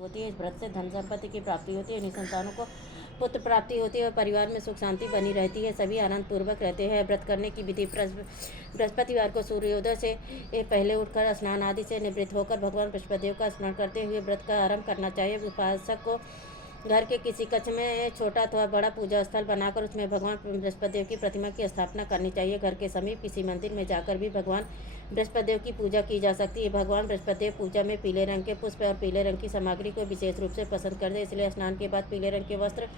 होती है। इस व्रत से धन संपत्ति की प्राप्ति होती है, निसंतानों को पुत्र प्राप्ति होती है और परिवार में सुख शांति बनी रहती है। सभी आनंद पूर्वक रहते हैं। व्रत करने की विधि: बृहस्पतिवार को सूर्योदय से पहले उठकर स्नान आदि से निवृत्त होकर भगवान बृहस्पतिदेव का स्मरण करते हुए व्रत का आरंभ करना चाहिए। उपासक को घर के किसी कक्ष में छोटा अथवा बड़ा पूजा स्थल बनाकर उसमें भगवान बृहस्पतिदेव की प्रतिमा की स्थापना करनी चाहिए। घर के समीप किसी मंदिर में जाकर भी भगवान बृहस्पतिदेव की पूजा की जा सकती है। भगवान बृहस्पतिदेव पूजा में पीले रंग के पुष्प और पीले रंग की सामग्री को विशेष रूप से पसंद करते हैं, इसलिए स्नान के बाद पीले रंग के वस्त्र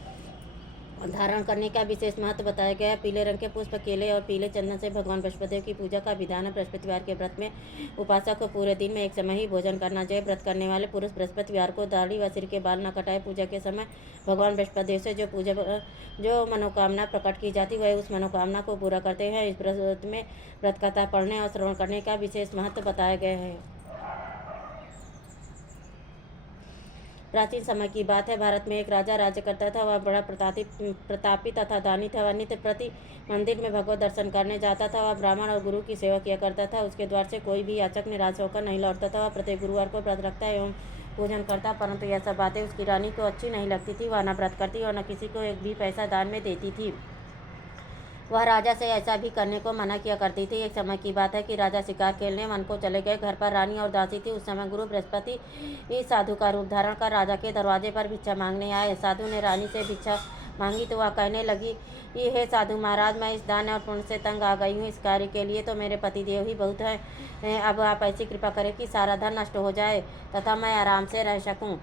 धारण करने का विशेष महत्व बताया गया है। पीले रंग के पुष्प, केले और पीले चंदन से भगवान बृहस्पतिदेव की पूजा का विधान है। बृहस्पतिवार के व्रत में उपासक को पूरे दिन में एक समय ही भोजन करना चाहिए। व्रत करने वाले पुरुष बृहस्पतिवार को दाढ़ी व सिर के बाल न कटाए। पूजा के समय भगवान बृहस्पतिदेव से जो मनोकामना प्रकट की जाती है वह उस मनोकामना को पूरा करते हैं। इस व्रत में व्रत कथा पढ़ने और श्रवण करने का विशेष महत्व बताया गया है। प्राचीन समय की बात है। भारत में एक राजा राज्य करता था। वह बड़ा प्रतापी तथा दानी था। वह नित्य प्रति मंदिर में भगवत दर्शन करने जाता था। वह ब्राह्मण और गुरु की सेवा किया करता था। उसके द्वार से कोई भी याचक निराश होकर नहीं लौटता था। वह प्रत्येक गुरुवार को व्रत रखता एवं पूजन करता, परंतु यह सब बातें उसकी रानी को अच्छी नहीं लगती थी। वह न व्रत करती और न किसी को एक भी पैसा दान में देती थी। वह राजा से ऐसा भी करने को मना किया करती थी। एक समय की बात है कि राजा शिकार खेलने वन को चले गए। घर पर रानी और दासी थी। उस समय गुरु बृहस्पति इस साधु का रूप धारण कर राजा के दरवाजे पर भिक्षा मांगने आए। साधु ने रानी से भिक्षा मांगी तो वह कहने लगी, हे साधु महाराज, मैं इस दान और पुण्य से तंग आ गई हूँ। इस कार्य के लिए तो मेरे पतिदेव ही बहुत हैं। अब आप ऐसी कृपा करें कि सारा धन नष्ट हो जाए तथा मैं आराम से रह सकूँ।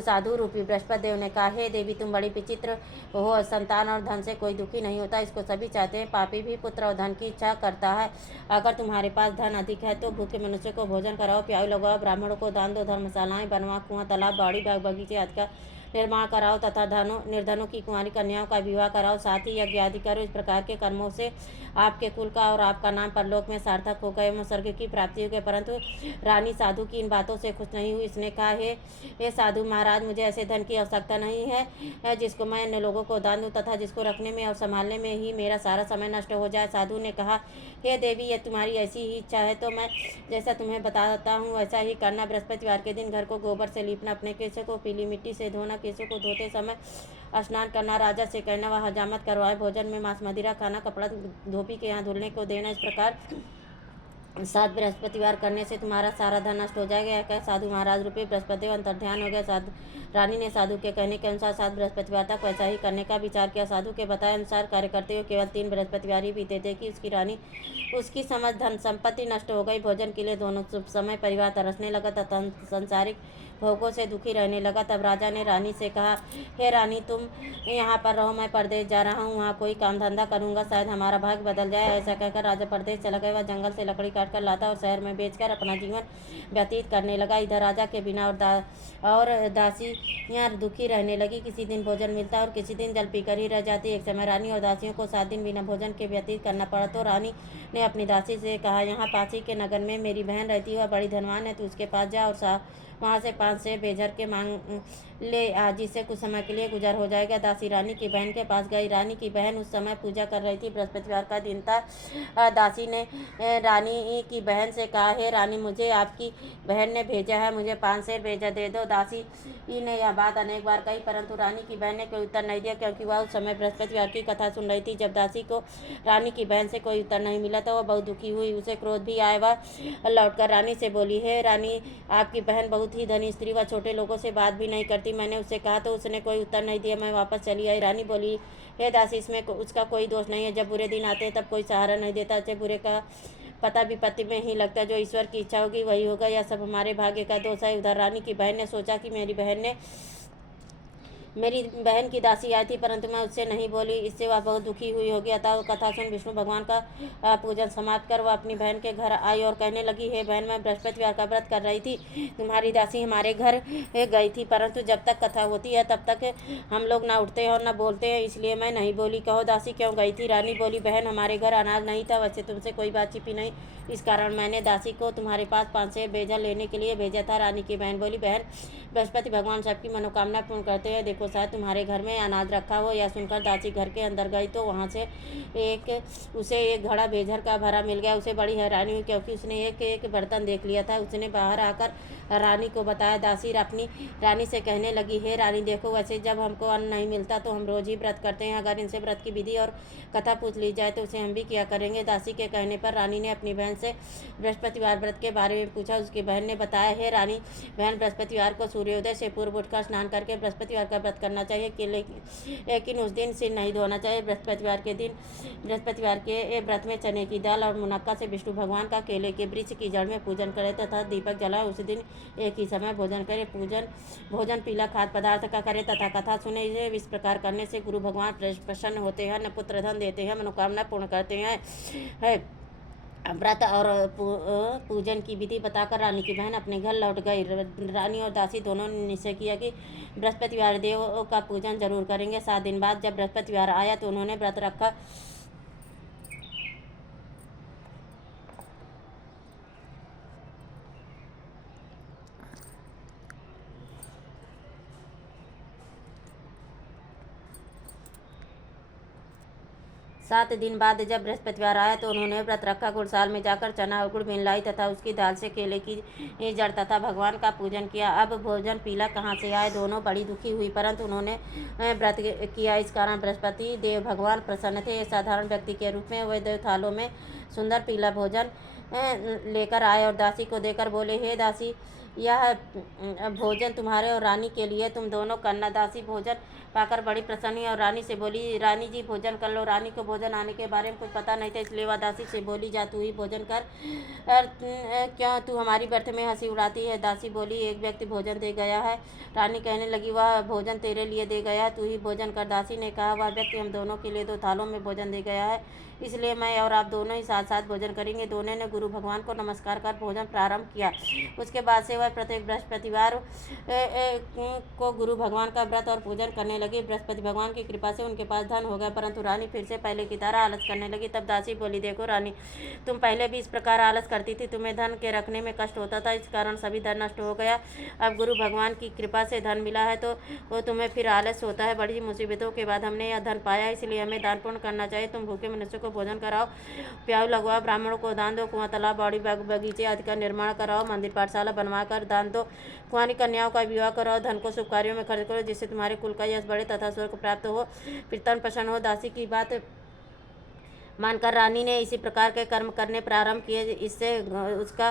साधु रूपी बृहस्पतिदेव ने कहा, हे देवी, तुम बड़ी विचित्र हो। संतान और धन से कोई दुखी नहीं होता, इसको सभी चाहते हैं। पापी भी पुत्र और धन की इच्छा करता है। अगर तुम्हारे पास धन अधिक है तो भूखे मनुष्य को भोजन कराओ, प्याऊ लगाओ, ब्राह्मणों को दान दो, धर्मशालाएं बनवाओ, कुआं, तालाब, बाड़ी, बाग बगीचे आदि का निर्माण कराओ तथा निर्धनों की कुंवारी कन्याओं का विवाह कराओ। साथ ही यज्ञ आदि करो। इस प्रकार के कर्मों से आपके कुल का और आपका नाम परलोक में सार्थक हो गए एवं स्वर्ग की प्राप्ति हो गई। परंतु रानी साधु की इन बातों से खुश नहीं हुई। इसने कहा, हे साधु महाराज, मुझे ऐसे धन की आवश्यकता नहीं है जिसको मैं अन्य लोगों को दान दूं तथा जिसको रखने में और संभालने में ही मेरा सारा समय नष्ट हो जाए। साधु ने कहा, हे देवी, यह तुम्हारी ऐसी ही इच्छा है तो मैं जैसा तुम्हें बताता हूँ वैसा ही करना। बृहस्पतिवार के दिन घर को गोबर से लीपना, अपने केशों को पीली मिट्टी से धोना, केशों को धोते समय स्नान करना, राजा से कहना वह हजामत करवाए, भोजन में मांस मदिरा खाना, कपड़ा धोबी के यहाँ धुलने को देना। इस प्रकार 7 बृहस्पतिवार करने से तुम्हारा सारा धन नष्ट हो जाएगा। यह कह साधु महाराज रूपी बृहस्पतिदेव अंतर्ध्यान हो गया। रानी ने साधु के कहने के अनुसार 7 बृहस्पतिवार तक वैसा ही करने का विचार किया। साधु के बताए अनुसार कार्य करते हुए केवल 3 बृहस्पतिवार ही बीते थे कि उसकी रानी उसकी समझ धन संपत्ति नष्ट हो गई। भोजन के लिए दोनों समय परिवार तरसने लगा तथा संसारिक भोगों से दुखी रहने लगा। तब राजा ने रानी से कहा, हे रानी, तुम यहाँ पर रहो, मैं परदेश जा रहा हूँ, वहाँ कोई काम धंधा करूँगा, शायद हमारा भाग्य बदल जाए। ऐसा कहकर राजा परदेश चला गया। वह जंगल से लकड़ी काट कर लाता और शहर में बेचकर अपना जीवन व्यतीत करने लगा। इधर राजा के बिना और दासी यहाँ दुखी रहने लगी। किसी दिन भोजन मिलता और किसी दिन जल पीकर ही रह जाती। एक समय रानी और दासियों को 7 दिन बिना भोजन के व्यतीत करना पड़ा तो रानी ने अपनी दासी से कहा, यहाँ पास ही के नगर में मेरी बहन रहती है, वह बड़ी धनवान है, तू उसके पास जा और वहाँ से 5 सेर बेझर के मांग ले आ, जिससे कुछ समय के लिए गुजर हो जाएगा। दासी रानी की बहन के पास गई। रानी की बहन उस समय पूजा कर रही थी। बृहस्पतिवार का दिन था। दासी ने रानी की बहन से कहा, हे रानी, मुझे आपकी बहन ने भेजा है, मुझे 5 सेर बेझर दे दो। दासी ने यह बात अनेक बार कही, परंतु रानी की बहन ने कोई उत्तर नहीं दिया, क्योंकि वह उस समय बृहस्पतिवार की कथा सुन रही थी। जब दासी को रानी की बहन से कोई उत्तर नहीं मिला तो वह बहुत दुखी हुई। उसे क्रोध भी आया। वह लौटकर रानी से बोली, हे रानी, आपकी बहन बहुत ही धनी स्त्री, वह छोटे लोगों से बात भी नहीं करती। मैंने उससे कहा तो उसने कोई उत्तर नहीं दिया, मैं वापस चली आई। रानी बोली, हे दासी, इसमें उसका कोई दोष नहीं है। जब बुरे दिन आते हैं तब कोई सहारा नहीं देता। अच्छे बुरे का पता विपत्ति में ही लगता है। जो ईश्वर की इच्छा होगी वही होगा। यह सब हमारे भाग्य का दोष है। उधर रानी की बहन ने सोचा कि मेरी बहन की दासी आई थी, परंतु मैं उससे नहीं बोली, इससे वह बहुत दुखी हुई होगी। अतः कथा सुन विष्णु भगवान का पूजन समाप्त कर वह अपनी बहन के घर आई और कहने लगी, हे बहन, मैं बृहस्पतिवार का व्रत कर रही थी, तुम्हारी दासी हमारे घर गई थी, परंतु जब तक कथा होती है तब तक हम लोग ना उठते हैं और ना बोलते हैं, इसलिए मैं नहीं बोली। कहो दासी, क्यों गई थी? रानी बोली, बहन, हमारे घर अनाज नहीं था, वैसे तुमसे कोई बात छिपी नहीं, इस कारण मैंने दासी को तुम्हारे पास 5 सेर बेजा लेने के लिए भेजा था। रानी की बहन बोली, बहन, बृहस्पति भगवान सबकी मनोकामना पूर्ण करते हैं। देखो को शायद तुम्हारे घर में अनाज रखा हो। यह सुनकर दासी घर के अंदर गई तो वहाँ से उसे एक घड़ा बेझर का भरा मिल गया। उसे बड़ी हैरानी हुई क्योंकि उसने एक एक बर्तन देख लिया था। उसने बाहर आकर रानी को बताया। दासी अपनी रानी से कहने लगी, हे रानी देखो, वैसे जब हमको अन्न नहीं मिलता तो हम रोज ही व्रत करते हैं। अगर इनसे व्रत की विधि और कथा पूछ ली जाए तो उसे हम भी किया करेंगे। दासी के कहने पर रानी ने अपनी बहन से बृहस्पतिवार व्रत के बारे में पूछा। उसकी बहन ने बताया, हे रानी, बहन बृहस्पतिवार को सूर्योदय से पूर्व उठकर स्नान करके बृहस्पतिवार का व्रत करना चाहिए, लेकिन उस दिन सिर नहीं धोना चाहिए। बृहस्पतिवार के व्रत में चने की दाल और मुनक्का से विष्णु भगवान का केले के वृक्ष की जड़ में पूजन करे तथा दीपक जलाए। उस दिन एक ही समय भोजन करे। भोजन पीला खाद्य पदार्थ का करे तथा कथा सुने। इस प्रकार करने से गुरु भगवान प्रसन्न होते हैं, न पुत्र धन देते हैं, मनोकामना पूर्ण करते हैं। व्रत और पूजन की विधि बताकर रानी की बहन अपने घर लौट गई। रानी और दासी दोनों ने निश्चय किया कि बृहस्पतिवार देव का पूजन जरूर करेंगे। 7 दिन बाद जब बृहस्पतिवार आया तो उन्होंने व्रत रखा। 7 दिन बाद जब बृहस्पतिवार आया तो उन्होंने व्रत रखा। गुड़साल में जाकर चना और गुड़ मिलाई तथा उसकी दाल से केले की जड़ तथा भगवान का पूजन किया। अब भोजन पीला कहाँ से आए? दोनों बड़ी दुखी हुई, परंतु उन्होंने व्रत किया। इस कारण बृहस्पति देव भगवान प्रसन्न थे। एक साधारण व्यक्ति के रूप में वे 2 थालों में सुंदर पीला भोजन लेकर आए और दासी को देकर बोले, हे दासी, यह भोजन तुम्हारे और रानी के लिए, तुम दोनों करना। दासी भोजन पाकर बड़ी प्रसन्न हुई और रानी से बोली, रानी जी भोजन कर लो। रानी को भोजन आने के बारे में कुछ पता नहीं था, इसलिए वह दासी से बोली, जा तू ही भोजन कर, क्यों तू हमारी व्यर्थ में हंसी उड़ाती है? दासी बोली, एक व्यक्ति भोजन दे गया है। रानी कहने लगी, वह भोजन तेरे लिए दे गया है, तू ही भोजन कर। दासी ने कहा, वह व्यक्ति हम दोनों के लिए 2 थालों में भोजन दे गया है, इसलिए मैं और आप दोनों ही साथ साथ भोजन करेंगे। दोनों ने गुरु भगवान को नमस्कार कर भोजन प्रारंभ किया। उसके बाद से वह प्रत्येक बृहस्पतिवार को गुरु भगवान का व्रत और पूजन करने लगी। बृहस्पति भगवान की कृपा से उनके पास धन हो गया, परंतु रानी फिर से पहले की तरह आलस करने लगी। तब दासी बोली, देखो रानी, तुम पहले भी इस प्रकार आलस करती थी, तुम्हें धन के रखने में कष्ट होता था, इस कारण सभी धन नष्ट हो गया। अब गुरु भगवान की कृपा से धन मिला है तो वो तुम्हें फिर आलस होता है। बड़ी मुसीबतों के बाद हमने यह धन पाया, इसलिए हमें दान पुण्य करना चाहिए। तुम भूखे मनुष्य को भोजन कराओ, प्याऊ लगवाओ, ब्राह्मणों को दान दो, कुआं तालाब बाड़ी बगीचे आदि का निर्माण कराओ, मंदिर पाठशाला बनवा कर दान दो, कुंवारी कन्याओं का विवाह कराओ, धन को शुभ कार्यों में खर्च करो, जिससे तुम्हारे कुल का यश बढ़े तथा स्वर्ग प्राप्त हो, फिर तन प्रसन्न हो। दासी की बात मानकर रानी ने इसी प्रकार के कर्म करने प्रारंभ किए। इससे उसका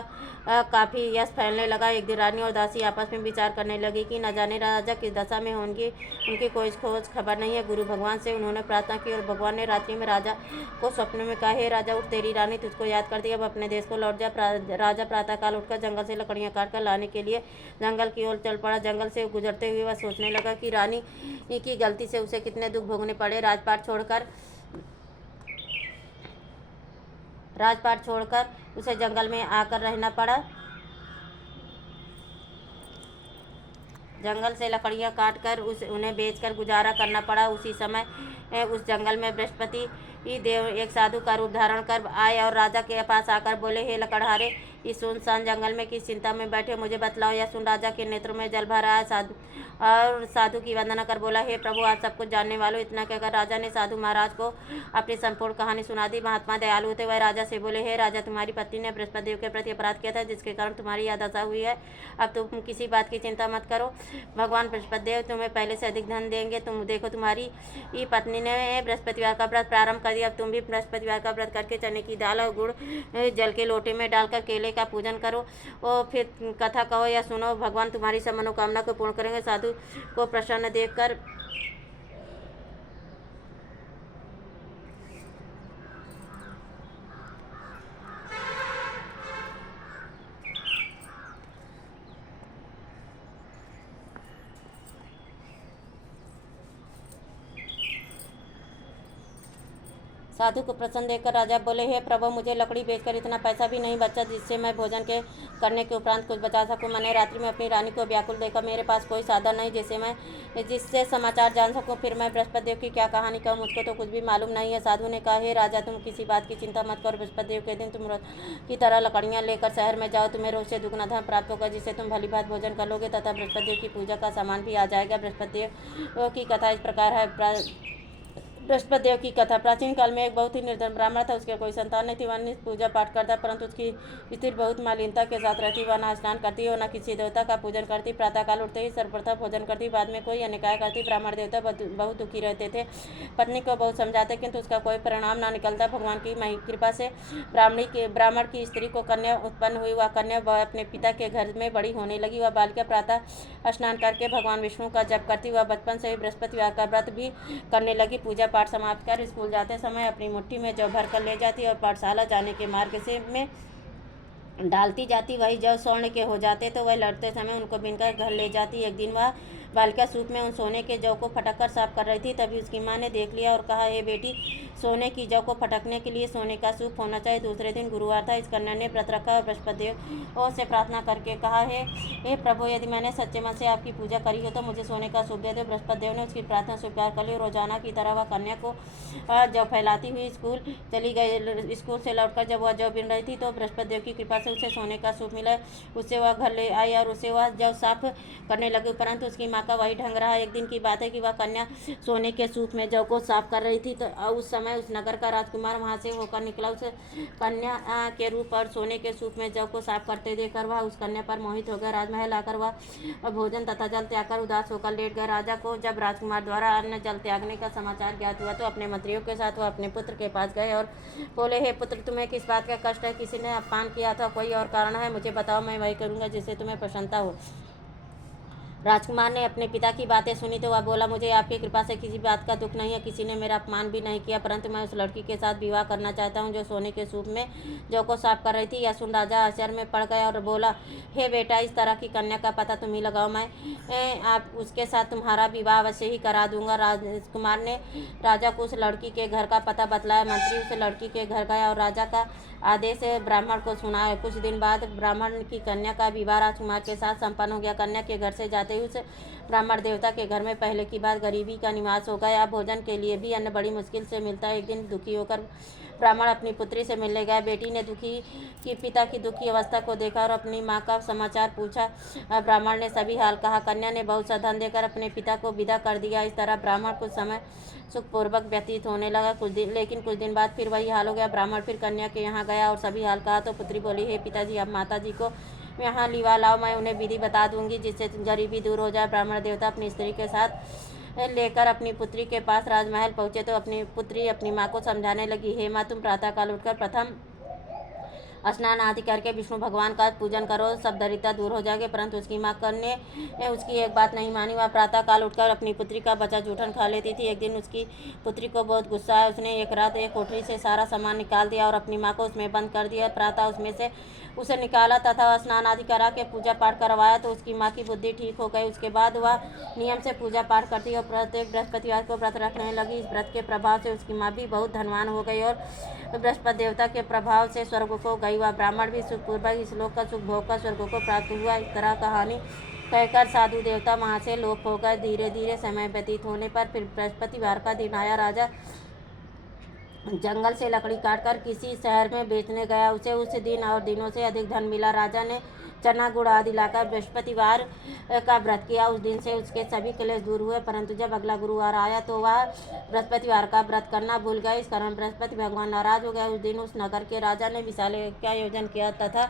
काफ़ी यश फैलने लगा। एक दिन रानी और दासी आपस में विचार करने लगी कि न जाने राजा किस दशा में होंगे, उनकी कोई खोज खबर नहीं है। गुरु भगवान से उन्होंने प्रार्थना की और भगवान ने रात्रि में राजा को स्वप्न में कहा, हे राजा, उठ, तेरी रानी तुझको याद करती है, अब अपने देश को लौट जा। राजा प्रातःकाल उठकर जंगल से लकड़ियाँ काट कर लाने के लिए जंगल की ओर चल पड़ा। जंगल से गुजरते हुए वह सोचने लगा कि रानी की गलती से उसे कितने दुख भोगने पड़े। राजपाट छोड़कर उसे जंगल में आकर रहना पड़ा। जंगल से लकड़ियाँ काट कर उन्हें बेचकर गुजारा करना पड़ा। उसी समय उस जंगल में बृहस्पति देव एक साधु का रूप धारण कर आए और राजा के पास आकर बोले, हे लकड़हारे, इस सुनसान जंगल में किस चिंता में बैठे, मुझे बतलाओ। यह सुन राजा के नेत्रों में जल भर आया और साधु की वंदना कर बोला, हे प्रभु, आप सब कुछ जानने वालों। इतना कहकर राजा ने साधु महाराज को अपनी संपूर्ण कहानी सुना दी। महात्मा दयालु थे, वह राजा से बोले, हे राजा, तुम्हारी पत्नी ने बृहस्पति देव के प्रति अपराध किया था, जिसके कारण तुम्हारी यह दशा हुई है। अब तुम किसी बात की चिंता मत करो, भगवान बृहस्पति देव तुम्हें पहले से अधिक धन देंगे। तुम देखो, तुम्हारी पत्नी ने बृहस्पतिवार का व्रत प्रारंभ कर दिया। अब तुम भी बृहस्पतिवार का व्रत करके चने की दाल और गुड़ जल के लोटे में डालकर केले का पूजन करो और फिर कथा कहो या सुनो, भगवान तुम्हारी सब मनोकामना को पूर्ण करेंगे। साधु को प्रसन्न देखकर साधु को प्रसन्न देखकर राजा बोले, हे प्रभु, मुझे लकड़ी बेचकर इतना पैसा भी नहीं बचा जिससे मैं भोजन के करने के उपरांत कुछ बचा सकूं। मैंने रात्रि में अपनी रानी को व्याकुल देखा। मेरे पास कोई साधन नहीं जिससे समाचार जान सकूं। फिर मैं बृहस्पति देव की क्या कहानी कहूँ, मुझको तो कुछ भी मालूम नहीं है। साधु ने कहा, हे राजा, तुम किसी बात की चिंता मत करो। बृहस्पति देव के दिन तुम रोज की तरह लकड़ियाँ लेकर शहर में जाओ। तुम्हें रोज से दुगना धन प्राप्त होगा, जिससे तुम भली भांति भोजन कर लोगे तथा बृहस्पति देव की पूजा का सामान भी आ जाएगा। बृहस्पति देव की कथा इस प्रकार है। बृहस्पति देव की कथा। प्राचीन काल में एक बहुत ही निर्धन ब्राह्मण था। उसके कोई संतान नहीं थी। वह नित्य पूजा पाठ करता, परंतु उसकी स्त्री बहुत मलिनता के साथ रहती। वह न स्नान करती और न किसी देवता का पूजन करती। प्रातःकाल उठते ही सर्वप्रथम भोजन करती, बाद में कोई अन्य कार्य करती। ब्राह्मण देवता बहुत दुखी रहते थे। पत्नी को बहुत समझाते, किंतु उसका कोई परिणाम न निकलता। भगवान की कृपा से ब्राह्मण की स्त्री को कन्या उत्पन्न हुई। वह कन्या अपने पिता के घर में बड़ी होने लगी। वह बालिका प्रातः स्नान करके भगवान विष्णु का जप करती। वह बचपन से ही बृहस्पतिवार का व्रत भी करने लगी। पूजा पाठ समाप्त कर स्कूल जाते समय अपनी मुट्ठी में जौ भर कर ले जाती और पाठशाला जाने के मार्ग से में डालती जाती। वही जब स्वर्ण के हो जाते तो वह लौटते समय उनको बीनकर घर ले जाती। एक दिन वह बालिका सूप में उन सोने के जौ को फटक कर साफ कर रही थी। तभी उसकी माँ ने देख लिया और कहा, हे बेटी, सोने की जौ को फटकने के लिए सोने का सूप होना चाहिए। दूसरे दिन गुरुवार था। इस कन्या ने व्रत रखा और बृहस्पति देव से प्रार्थना करके कहा, हे प्रभु, यदि मैंने सच्चे मन से आपकी पूजा करी हो तो मुझे सोने का सूप दे दो। बृहस्पति देव ने उसकी प्रार्थना स्वीकार कर ली। रोजाना की तरह वह कन्या को जौ फैलाती हुई स्कूल चली गई। स्कूल से लौटकर जब वह जौ बीन रही थी तो बृहस्पति देव की कृपा से उसे सोने का सूप मिला। उससे वह घर ले आई और उसे वह जौ साफ करने लगी, परंतु उसकी माँ का वही ढंग रहा। एक दिन की बात है कि वह कन्या सोने के सूप में जौ को साफ कर रही थी। तो उस समय उस नगर का राजकुमार वहां से होकर निकला। उस कन्या के रूप और सोने के सूप में जौ को साफ करते देखकर वह उस कन्या पर मोहित हो गया। राजमहल आकर वह भोजन तथा जल त्याग कर उदास होकर लेट गया। राजा को जब राजकुमार द्वारा अन्न जल त्यागने का समाचार ज्ञात हुआ तो अपने मंत्रियों के साथ वह अपने पुत्र के पास गए और बोले, हे पुत्र, तुम्हें किस बात का कष्ट है? किसी ने अपमान किया था? कोई और कारण है? मुझे बताओ, मैं वही करूँगा जिससे तुम्हें प्रसन्नता हो। राजकुमार ने अपने पिता की बातें सुनी तो वह बोला, मुझे आपकी कृपा से किसी बात का दुख नहीं है। किसी ने मेरा अपमान भी नहीं किया, परंतु मैं उस लड़की के साथ विवाह करना चाहता हूँ जो सोने के सूप में जौ को साफ कर रही थी। यह सुन राजा आश्चर्य में पड़ गया और बोला, हे बेटा, इस तरह की कन्या का पता तुम ही लगाओ। मैं आप उसके साथ तुम्हारा विवाह अवश्य ही करा दूंगा। राजकुमार ने राजा को उस लड़की के घर का पता बतलाया। मंत्री उस लड़की के घर गया और राजा का आदेश ब्राह्मण को सुनाया। कुछ दिन बाद ब्राह्मण की कन्या का विवाह राजकुमार के साथ संपन्न हो गया। कन्या के घर से जाते ही उस ब्राह्मण देवता के घर में पहले की बात गरीबी का निवास हो गया। भोजन के लिए भी अन्न बड़ी मुश्किल से मिलता है। एक दिन दुखी होकर ब्राह्मण अपनी पुत्री से मिलने गया। बेटी ने पिता की दुखी अवस्था को देखा और अपनी माँ का समाचार पूछा। ब्राह्मण ने सभी हाल कहा। कन्या ने बहुत सा धन देकर अपने पिता को विदा कर दिया। इस तरह ब्राह्मण कुछ समय सुखपूर्वक व्यतीत होने लगा। लेकिन कुछ दिन बाद फिर वही हाल हो गया। ब्राह्मण फिर कन्या के यहाँ गया और सभी हाल कहा तो पुत्री बोली, हे पिताजी, अब माता जी को यहाँ लिवा लाओ, मैं उन्हें विधि बता दूंगी जिससे गरीबी दूर हो जाए। ब्राह्मण देवता अपनी स्त्री के साथ लेकर अपनी पुत्री के पास राजमहल पहुँचे तो अपनी पुत्री अपनी माँ को समझाने लगी, हे माँ, तुम प्रातःकाल उठकर प्रथम स्नान आदि करके विष्णु भगवान का पूजन करो, सब दरिद्रता दूर हो जाएगी। परंतु उसकी माँ ने उसकी एक बात नहीं मानी। वह प्रातःकाल उठकर अपनी पुत्री का बचा जूठन खा लेती थी। एक दिन उसकी पुत्री को बहुत गुस्सा आया। उसने एक रात एक कोठरी से सारा सामान निकाल दिया और अपनी माँ को उसमें बंद कर दिया। प्रातः उसमें से उसे निकाला तथा स्नान आदि करा के पूजा पाठ करवाया तो उसकी माँ की बुद्धि ठीक हो गई। उसके बाद वह नियम से पूजा पाठ करती और प्रत्येक बृहस्पतिवार को व्रत रखने लगी। इस व्रत के प्रभाव से उसकी माँ भी बहुत धनवान हो गई और बृहस्पति देवता के प्रभाव से स्वर्ग को गई। वह ब्राह्मण भी सुखपूर्वक इस लोक का सुख भोग कर स्वर्ग को प्राप्त हुआ। इस तरह कहानी कहकर साधु देवता वहाँ से लोप हो गए। धीरे धीरे समय व्यतीत होने पर फिर बृहस्पतिवार का दिन आया। राजा जंगल से लकड़ी काटकर किसी शहर में बेचने गया। उसे उस दिन और दिनों से अधिक धन मिला। राजा ने चना गुड़ आदि लाकर बृहस्पतिवार का व्रत किया। उस दिन से उसके सभी क्लेश दूर हुए। परंतु जब अगला गुरुवार आया तो वह बृहस्पतिवार का व्रत करना भूल गए। इस कारण बृहस्पति भगवान नाराज हो गए। उस दिन उस नगर के राजा ने विशाल का आयोजन किया तथा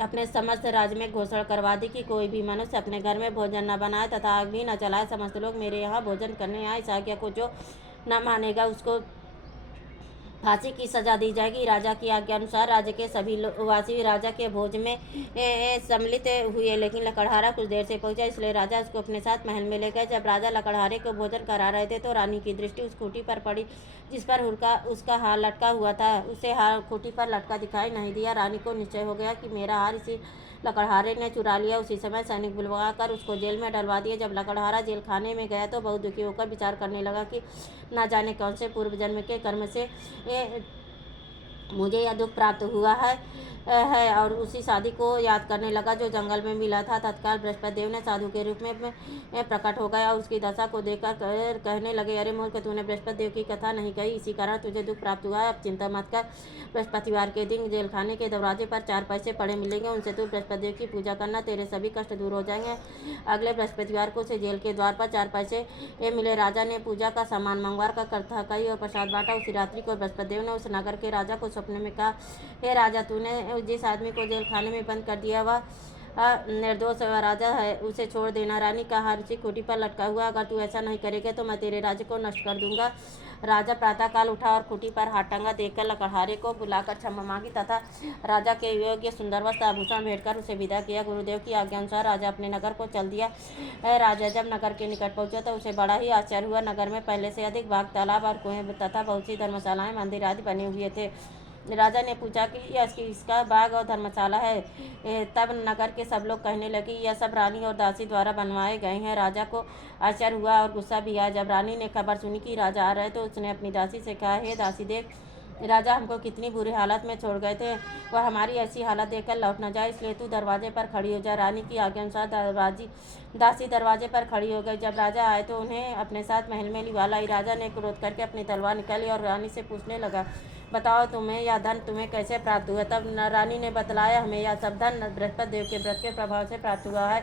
अपने समस्त राज्य में घोषणा करवा दी कि कोई भी मनुष्य अपने घर में भोजन न बनाए तथा आग भी न जलाए। समस्त लोग मेरे यहाँ भोजन करने आए। इस आज्ञा को जो न मानेगा उसको फांसी की सजा दी जाएगी। राजा की आज्ञा अनुसार राज्य के सभी वासी राजा के भोज में सम्मिलित हुए, लेकिन लकड़हारा कुछ देर से पहुंचा, इसलिए राजा उसको अपने साथ महल में ले गए। जब राजा लकड़हारे को भोजन करा रहे थे तो रानी की दृष्टि उस खूंटी पर पड़ी जिस पर उसका हार लटका हुआ था। उसे हार खूंटी पर लटका दिखाई नहीं दिया। रानी को निश्चय हो गया कि मेरा हार इसी लकड़हारे ने चुरा लिया। उसी समय सैनिक बुलवाकर उसको जेल में डलवा दिया। जब लकड़हारा जेल खाने में गया तो बहुत दुखी होकर विचार करने लगा कि न जाने कौन से पूर्व जन्म के कर्म से मुझे यह दुख प्राप्त हुआ है और उसी शादी को याद करने लगा जो जंगल में मिला था। तत्काल बृहस्पति देव ने साधु के रूप में प्रकट हो गया। उसकी दशा को देखकर कहने लगे, अरे मूर्ख, तूने बृहस्पति देव की कथा नहीं कही, इसी कारण तुझे दुख प्राप्त हुआ है। अब चिंता मत कर, बृहस्पतिवार के दिन जेल खाने के दरवाजे पर 4 पैसे पड़े मिलेंगे, उनसे तू बृहस्पति देव की पूजा करना, तेरे सभी कष्ट दूर हो जाएंगे। अगले बृहस्पतिवार को उसे जेल के द्वार पर 4 पैसे मिले। राजा ने पूजा का सामान मंगवा कर कथा कही और प्रसाद बांटा। उसी रात्रि को बृहस्पति देव ने उस नगर के राजा को सपने में कहा, हे राजा, तूने जिस आदमी को जेल खाने में बंद कर दिया वह निर्दोष राजा है, उसे छोड़ देना। रानी का हार उसी खूंटी पर लटका हुआ, अगर तू ऐसा नहीं करेगा तो मैं तेरे राज्य को नष्ट कर दूंगा। राजा प्रातःकाल उठा और खूंटी पर हाथ टंगा देखकर लकड़हारे को बुलाकर क्षमा मांगी तथा राजा के योग्य सुंदर वस्त्र आभूषण भेंटकर उसे विदा किया। गुरुदेव की आज्ञा अनुसार राजा अपने नगर को चल दिया। राजा जब नगर के निकट पहुंचा तो उसे बड़ा ही आश्चर्य हुआ। नगर में पहले से अधिक बाग, तालाब और कुएं तथा बहुत सी धर्मशालाएं, मंदिर आदि बने हुए थे। राजा ने पूछा कि इसका बाग और धर्मशाला है। तब नगर के सब लोग कहने लगे, यह सब रानी और दासी द्वारा बनवाए गए हैं। राजा को आश्चर्य हुआ और गुस्सा भी आया। जब रानी ने खबर सुनी कि राजा आ रहे तो उसने अपनी दासी से कहा, हे दासी, देख, राजा हमको कितनी बुरी हालत में छोड़ गए थे, वह हमारी ऐसी हालत देखकर लौट न जाए, इसलिए तू दरवाजे पर खड़ी हो जा। रानी की आज्ञा अनुसार दासी दरवाजे पर खड़ी हो गई। जब राजा आए तो उन्हें अपने साथ महल में लिवा लाई। राजा ने क्रोध करके अपनी तलवार निकाली और रानी से पूछने लगा, बताओ, तुम्हें यह धन तुम्हें कैसे प्राप्त हुआ? तब रानी ने बतलाया, हमें यह सब धन बृहस्पति देव के व्रत के प्रभाव से प्राप्त हुआ है।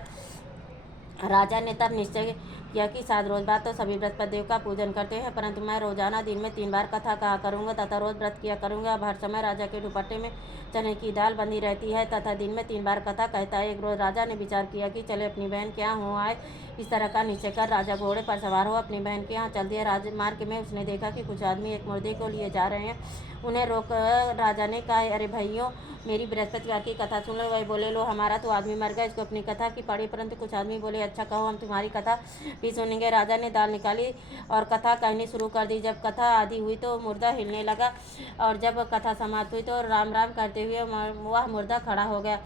राजा ने तब निश्चय किया कि शायद रोज बात तो सभी बृहस्पति देव का पूजन करते हैं, परंतु मैं रोजाना दिन में 3 बार कथा कहा करूंगा तथा रोज व्रत किया करूंगा। अब हर समय राजा के दुपट्टे में चने की दाल बंधी रहती है तथा दिन में 3 बार कथा कहता है। एक रोज राजा ने विचार किया कि चले अपनी बहन के यहाँ हो आए। इस तरह का निश्चय कर राजा घोड़े पर सवार हो अपनी बहन के यहाँ चल दिया। राजमार्ग में उसने देखा कि कुछ आदमी एक मुर्दे को लिए जा रहे हैं। उन्हें रोक राजा ने कहा, अरे भाइयों, मेरी बृहस्पतिवार की कथा सुन लो। वही बोले, लो, हमारा तो आदमी मर गया, इसको अपनी कथा की पड़ी। परंतु कुछ आदमी बोले, अच्छा कहो, हम तुम्हारी कथा भी सुनेंगे। राजा ने दाल निकाली और कथा कहनी शुरू कर दी। जब कथा आदि हुई तो मुर्दा हिलने लगा और जब कथा समाप्त हुई तो राम राम करते हुए वह मुर्दा खड़ा हो गया।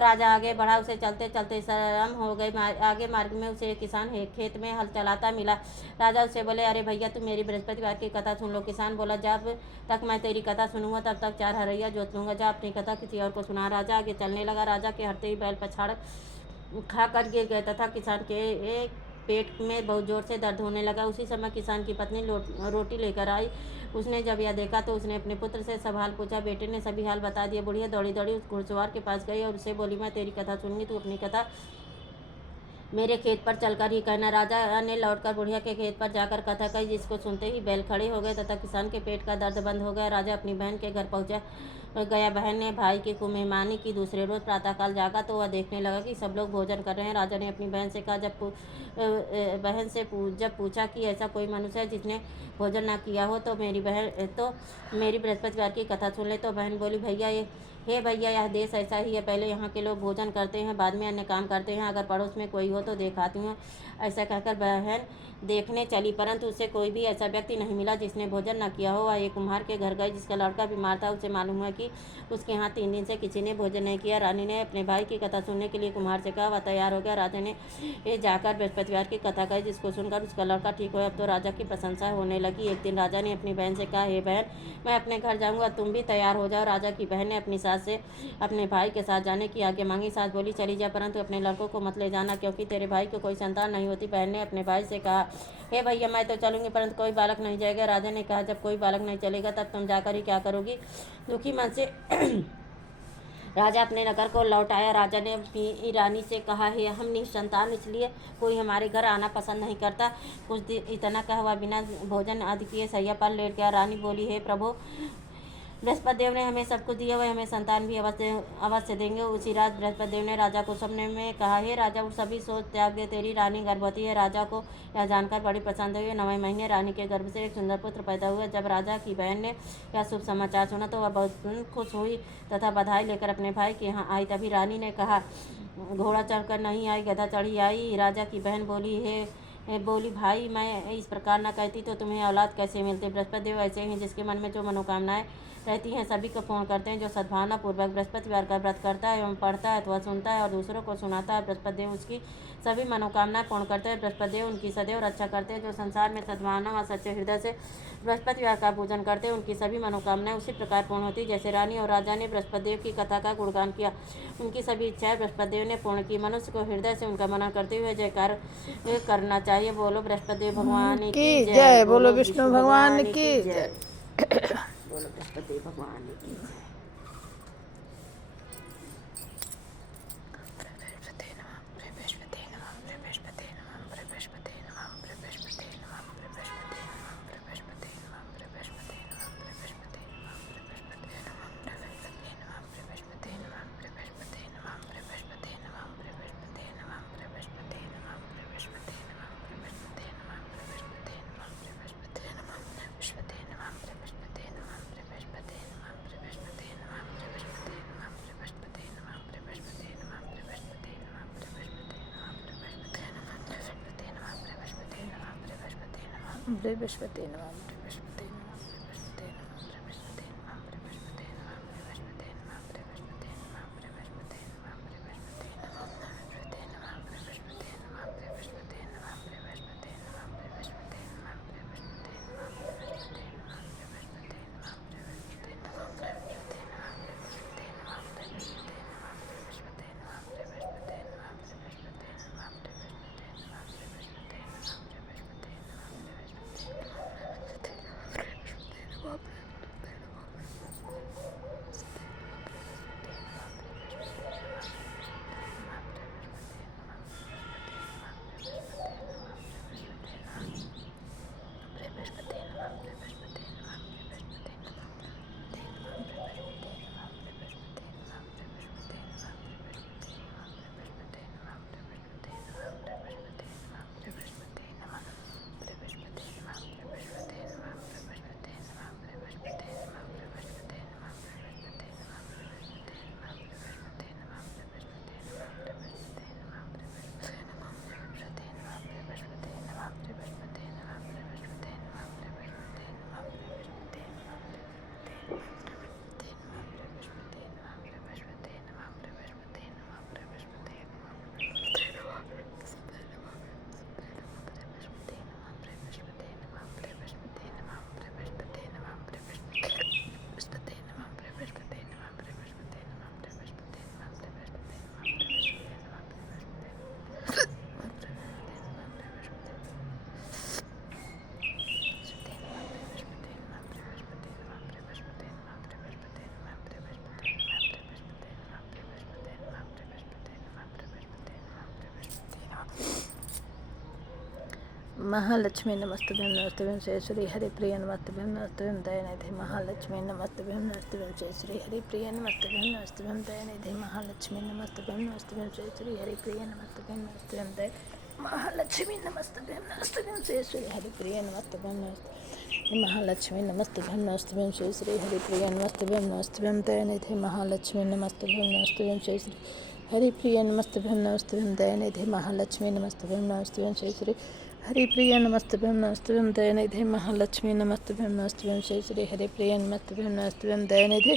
राजा आगे बढ़ा, उसे चलते चलते शर्म हो गई। आगे मार्ग में उसे एक किसान खेत में हल चलाता मिला। राजा उससे बोले, अरे भैया, तुम मेरी बृहस्पतिवार की कथा सुन लो। किसान बोला, जब तक मैं तेरी कथा सुनूंगा तब तक 4 हरैया जोत लूंगा, जा अपनी कथा किसी और को सुना। राजा आगे चलने लगा। राजा के हटते ही बैल पछाड़ खा कर गिर गए तथा किसान के एक पेट में बहुत जोर से दर्द होने लगा। उसी समय किसान की पत्नी रोटी लेकर आई। उसने जब यह देखा तो उसने अपने पुत्र से सब हाल पूछा। बेटे ने सभी हाल बता दिए। बुढ़िया दौड़ी दौड़ी उस घुड़सवार के पास गई और उससे बोली, मैं तेरी कथा सुनूंगी, तू अपनी कथा मेरे खेत पर चलकर ही कहना। राजा ने लौटकर बुढ़िया के खेत पर जाकर कथा कही, जिसको सुनते ही बैल खड़े हो गए तथा किसान के पेट का दर्द बंद हो गया। राजा अपनी बहन के घर पहुंचा गया। बहन ने भाई की खूब मेहमानी की। दूसरे रोज प्रातःकाल जागा तो वह देखने लगा कि सब लोग भोजन कर रहे हैं। राजा ने अपनी बहन से कहा, जब पूछा कि ऐसा कोई मनुष्य है जिसने भोजन ना किया हो तो मेरी बृहस्पतिवार की कथा सुन ले। तो बहन बोली, भैया, यह देश ऐसा ही है, पहले यहाँ के लोग भोजन करते हैं, बाद में अन्य काम करते हैं। अगर पड़ोस में कोई हो तो दिखाती हूँ। ऐसा कहकर बहन देखने चली, परंतु उसे कोई भी ऐसा व्यक्ति नहीं मिला जिसने भोजन न किया हो। वह एक कुम्हार के घर गई जिसका लड़का बीमार था। उसे मालूम हुआ कि उसके यहाँ 3 दिन से किसी ने भोजन नहीं किया। रानी ने अपने भाई की कथा सुनने के लिए कुम्हार से कहा। वह तैयार हो गया। राजा ने जाकर बृहस्पतिवार की कथा कही, जिसको सुनकर उसका लड़का ठीक हुआ। अब तो राजा की प्रशंसा होने लगी। एक दिन राजा ने अपनी बहन से कहा, हे बहन, मैं अपने घर जाऊँगा, तुम भी तैयार हो जाओ। राजा की बहन ने अपनी सास से अपने भाई के साथ जाने की आज्ञा मांगी। सास बोली, चली जा, परंतु अपने लड़कों को मत ले जाना, क्योंकि तेरे भाई को कोई संतान नहीं होती। बहन ने अपने भाई से कहा, हे भैया, मैं तो चलूंगी, परंतु कोई बालक नहीं जाएगा। राजा ने कहा, जब कोई बालक नहीं चलेगा तब तुम जाकर ही क्या करोगी? दुखी मन से राजा अपने नगर को लौट आया। राजा ने अपनी रानी से कहा, है हम निसंतान, इसलिए कोई हमारे घर आना पसंद नहीं करता। कुछ दिन इतना कहा हुआ बिना भोजन आदि किए सैया पर लेट गया। रानी बोली, हे प्रभु, बृहस्पति देव ने हमें सब कुछ दिया, वह हमें संतान भी अवश्य देंगे। उसी रात बृहस्पति देव ने राजा को सपने में कहा, हे राजा, उठ, सभी सोच त्याग दे, तेरी रानी गर्भवती है। राजा को यह जानकर बड़ी प्रसन्न हुई। 9वें महीने रानी के गर्भ से एक सुंदर पुत्र पैदा हुआ। जब राजा की बहन ने यह शुभ समाचार सुना तो वह बहुत खुश हुई तथा बधाई लेकर अपने भाई के यहाँ आई। तभी रानी ने कहा, घोड़ा चढ़कर नहीं आई, गधा चढ़ी आई। राजा की बहन बोली, बोली, भाई मैं इस प्रकार न कहती तो तुम्हें औलाद कैसे मिलती। बृहस्पति देव ऐसे ही जिसके मन में जो मनोकामनाएं रहती हैं सभी को पूर्ण करते हैं। जो सद्भावना पूर्वक बृहस्पतिवार का व्रत करता है एवं पढ़ता है अथवा सुनता है और दूसरों को सुनाता है, बृहस्पति देव उसकी सभी मनोकामनाएं पूर्ण करते हैं। बृहस्पति देव उनकी सदैव रक्षा करते हैं। जो संसार में सद्भावना व सच्चे हृदय से बृहस्पतिवार का पूजन करते हैं उनकी सभी मनोकामनाएं उसी प्रकार पूर्ण होती। जैसे रानी और राजा ने बृहस्पति देव की कथा का गुणगान किया, उनकी सभी इच्छाएं बृहस्पति देव ने पूर्ण की। मनुष्य को हृदय से उनका मनन करते हुए जयकार करना चाहिए। बोलो बृहस्पति देव भगवान की जय, बोलो विष्णु भगवान की जय। बोलो बृहस्पति देव भगवान की जय। बृहस्पति नमः। महालक्ष्मी नमस्तुभ्यं नमस्तुभ्यं जय श्री हरिप्रिय नमस्तुभ्यं नमस्तुभ्यं दयानिधि महालक्ष्मी नमस्तुभ्यं नमस्तुभ्यं जय श्री हरिप्रिय नमस्तुभ्यं नमस्तुभ्यं दयानिधि महालक्ष्मी नमस्तुभ्यं नमस्तुभ्यं जय श्री हरिप्रिय नमस्तुभ्यं नमस्तुभ्यं दय महालक्ष्मी नमस्तुभ्यं नमस्तुभ्यं जय श्री हरिप्रिय नमस्तुभ्यं महालक्ष्मी नमस्तुभ्यं नमस्तुभ्यं जय श्री हरिप्रिय नमस्तुभ्यं नमस्तुभ्यं दयानिधि महालक्ष्मी नमस्तुभ्यं नमस्तुभ्यं जय श्री हरिप्रिय नमस्तुभ्यं नमस्तुभ्यं दयानिधि महालक्ष्मी नमस्तुभ्यं नमस्तुभ्यं जय श्री हरिप्रिय नमस्तुभ्यं नमस्तुभ्यं दयानिधि महालक्ष्मी नमस्तुभ्यं नमस्तुभ्यं जय श्री हरिप्रिय नमस्तुभ्यं नमस्तुभ्यं दयानिधि।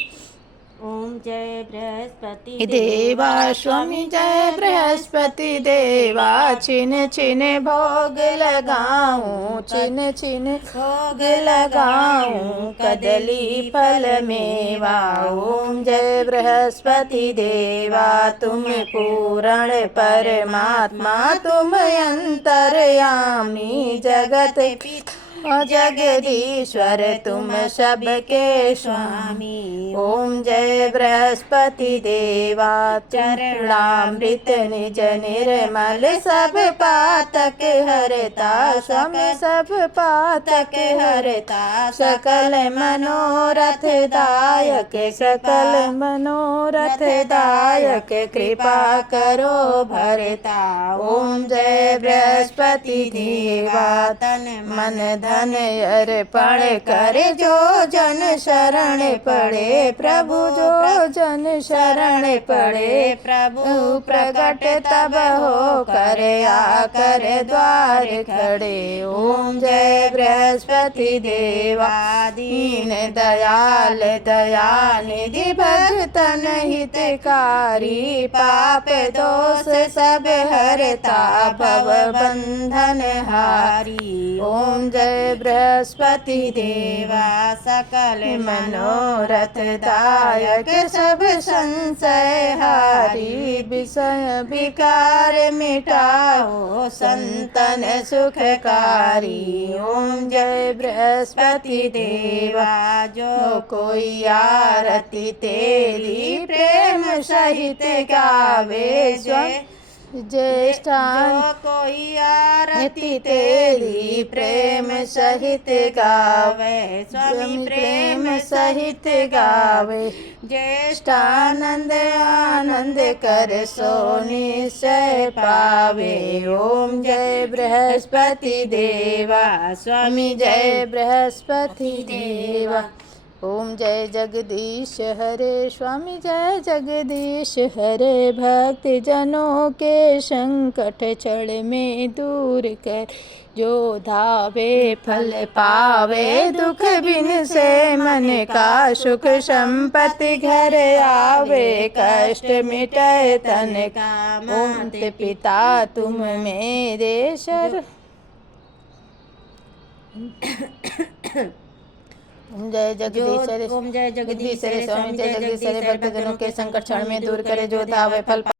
ओम जय बृहस्पति देवा स्वामी जय बृहस्पति देवा छिन छिन भोग लगाऊं छिन छिन भोग लगाऊं कदली फल मेवा। ओम जय बृहस्पति देवा तुम पूर्ण परमात्मा तुम अंतर्यामी जगत पिता जगदीश्वर तुम सबके स्वामी। ओम जय बृहस्पति देवा चरणामृत निज निर्मल सब पातक हरता स्वामी सब पातक हरता सकल मनोरथ दायक सकल मनोरथ दायक कृपा करो भरता। ओम जय बृहस्पति देवा तन मन धन अर्पण करे जो जन शरण पड़े प्रभु, जो जन शरण पड़े प्रभु प्रगट तब हो करे आकर द्वार खड़े। ओम जय बृहस्पति देवा दीन दयाल दयानिधि भक्तन हितकारी, पाप दोष सब हरता भव बंधन हारी। ओम जय बृहस्पति देवा सकल मनोरथ दायक सब संशय हारी, विषय विकार मिटाओ संतन सुखकारी। ओम जय बृहस्पति देवा जो कोई आरती तेरी प्रेम सहित गावे, ज्येष्ठान जो कोई आरती तेरी प्रेम सहित गावे, स्वामी प्रेम सहित गावे। ज्येष्ठानंद आनंद कर सो निश्चय पावे। ओम जय बृहस्पति देवा स्वामी जय बृहस्पति देवा। ओम जय जगदीश हरे स्वामी जय जगदीश हरे, भक्त जनों के संकट क्षण में दूर कर, जो धावे फल पावे दुख बिन से मन का सुख संपत्ति घर आवे, कष्ट मिटे तन का मात पिता तुम मेरे शर। ओम जय जगदीश हरे, ओम जय जगदीश हरे स्वामी जय जगदीश हरे, भक्त जनों के संकट क्षण में दूर करे, जो धावे फल